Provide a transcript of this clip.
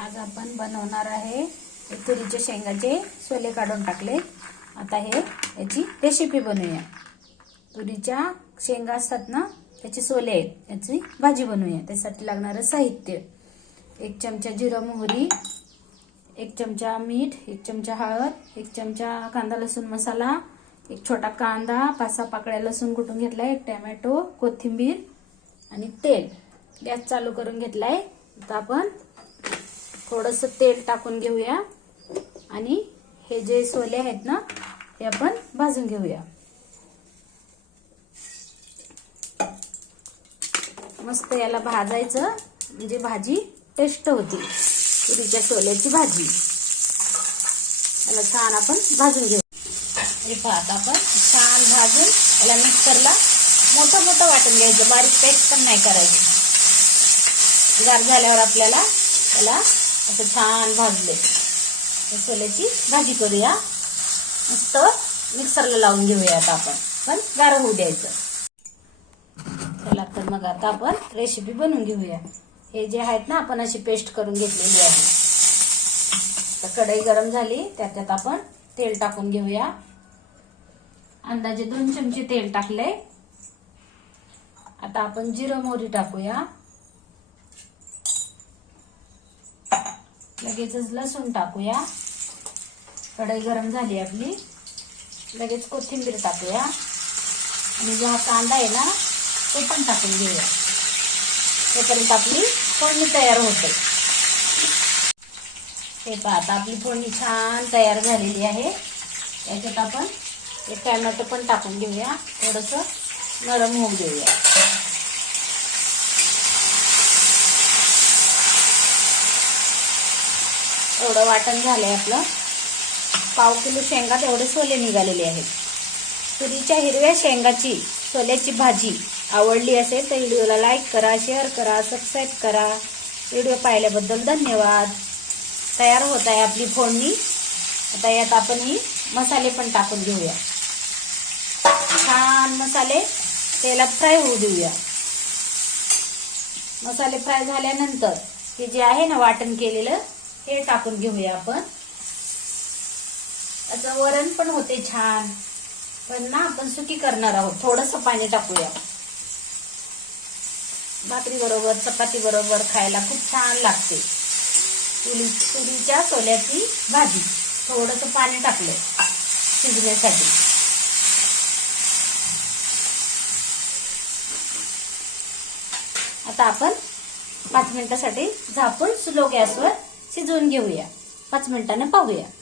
आज आपण बनवणार आहे तुरीच्या शेंगाचे सोले काढून टाकले. आता हे याची रेसिपी बनवूया. तुरीच्या शेंगा असतात ना त्याचे सोले आहेत याची भाजी बनवूया. त्यासाठी लागणारं साहित्य. एक चमचा जिरं मोहरी एक चमचा मीठ एक चमचा हळद एक चमचा कांदा लसूण मसाला एक छोटा कांदा पाच सहा पाकळ्या लसूण कुटून आहे एक टॅमॅटो कोथिंबीर आणि तेल. गॅस चालू करून घेतलाय. आता आपण थोडस तेल टाकून घेऊया. आणि हे जे सोले आहेत ना ते आपण भाजून घेऊया. मस्त याला भाजायचं म्हणजे भाजी टेस्ट होती. तुरीच्या सोल्याची भाजी. याला छान आपण भाजून घेऊ. हे पाहत आपण छान भाजून याला मिक्सरला मोठं मोठं वाटून घ्यायचं. बारीक पेस्ट पण नाही करायची. गार झाल्यावर आपल्याला त्याला असं छान भाजले. सोल्याची भाजी करूया. मस्त मिक्सरला लावून घेऊया आता आपण. पण गार होऊ द्यायचं. चला तर मग आता आपण रेसिपी बनवून घेऊया. हे जे आहेत ना आपण अशी पेस्ट करून घेतलेली आहे. तर कढई गरम झाली त्याच्यात आपण तेल टाकून घेऊया. अंदाजे दोन चमचे तेल टाकले आता आपण जिरं मोहरी टाकूया. लगेचच लसूण टाकूया. कढई गरम झाली आपली. लगेच कोथिंबीर टाकूया. आणि जो हा कांदा आहे ना तो पण टाकून घेऊया. तोपर्यंत आपली फोडणी तयार होते. हे पहा आता आपली फोडणी छान तयार झालेली आहे. याच्यात आपण एक टॅमॅटो पण टाकून घेऊया. थोडंसं नरम होऊ देऊया. एवढं वाटण झालं आहे आपलं. पाव किलो शेंगा तेवढे सोले निघालेले आहेत. तुरीच्या हिरव्या शेंगाची सोल्याची भाजी आवडली असेल तर व्हिडिओला लाईक करा शेअर करा सबस्क्राईब करा. व्हिडिओ पाहिल्याबद्दल धन्यवाद. तयार होत आहे आपली फोडणी. आता यात आपण ही मसाले पण टाकून घेऊया. छान मसाले तेलात फ्राय होऊ देऊया. मसाले फ्राय झाल्यानंतर हे जे आहे ना वाटण केलेलं हे टाकून घेऊया आपण. त्याचं वरण पण होते छान. पण ना आपण सुकी करणार आहोत. थोडंसं पाणी टाकूया. भाकरी बरोबर चपाती बरोबर खायला खूप छान लागते. तुरी तुरीच्या सोल्याची भाजी. थोडंसं पाणी टाकलं शिजण्यासाठी. आता आपण पाच मिनिटासाठी झापून स्लो गॅसवर शिजवून घेऊया. पाच मिनिटाने पाहूया.